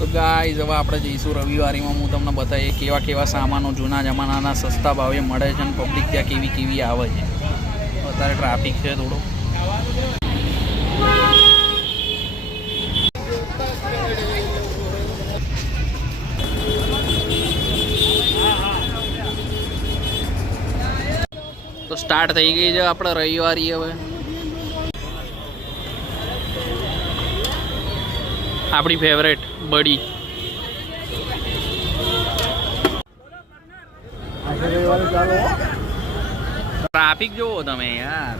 તો ગાઈઝ હવે આપણે જઈશું રવિવારીમાં હું તમને બતાવીએ કેવા કેવા સામાનો જૂના જમાનાના સસ્તા ભાવે મળે છે અને પબ્લિક ત્યાં કેવી કેવી આવે છે. અત્યારે ટ્રાફિક છે થોડો. તો સ્ટાર્ટ થઈ ગઈ છે આપણે રવિવારી. હવે આપણી ફેવરેટ બડી. ટ્રાફિક જોવો તમે યાર.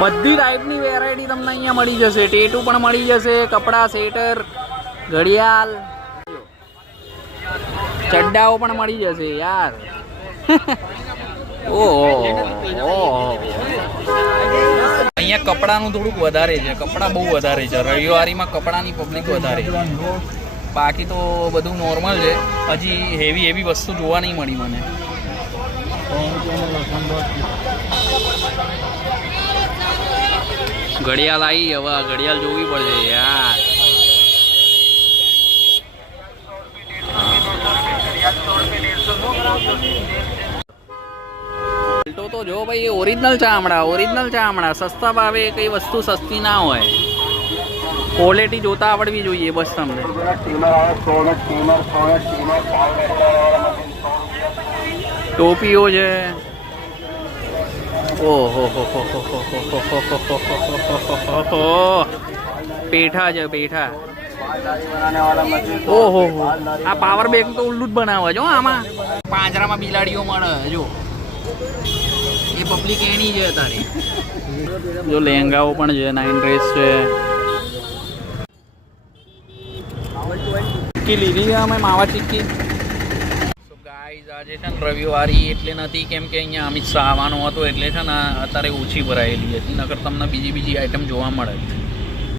બધી ટાઈપની વેરાયટી તમને અહીંયા મળી જશે. ટેટુ પણ મળી જશે, કપડા, સ્વેટર, ઘડિયાળ, ચડ્ડાઓ પણ મળી જશે યાર. ઓહો અહીંયા કપડાનું થોડુંક વધારે છે. કપડા બહુ વધારે છે રવિવારીમાં. કપડાની પબ્લિક વધારે. બાકી તો બધું નોર્મલ છે. હજી હેવી હેવી વસ્તુ જોવા નહીં મળી મને. ઘડિયાળ આવી. હવે ઘડિયાળ જોવી પડશે યાર. તો જો ભાઈ ઓરિજિનલ ચામડા સસ્તા ભાવે. કઈ વસ્તુ સસ્તી ના હોય. ક્વોલિટી જોતા આવડવી જોઈએ બસ તમને. ટોપીઓ છે. ઓહો પેઠા છે પેઠા. ઓહો આ પાવર બેંક તો ઉલ્લુ જ બનાવે છે આમાં. પાંજરામાં બિલાડીઓ મળે જો. એ પબ્લિક એની છે તારી. જો લહેંગાઓ પણ છે. નાઇન ડ્રેસ છે. ચીક્કી લીધી છે અમે માવા ચીક્કી. ગાઈઝ આજે છે ને રવિવારી એટલે નથી કેમ કે અહીંયા અમિત શાહ આવવાનો હતો એટલે છે ને અત્યારે ઓછી ભરાયેલી હતી. નકર તમને બીજી આઈટમ જોવા મળે.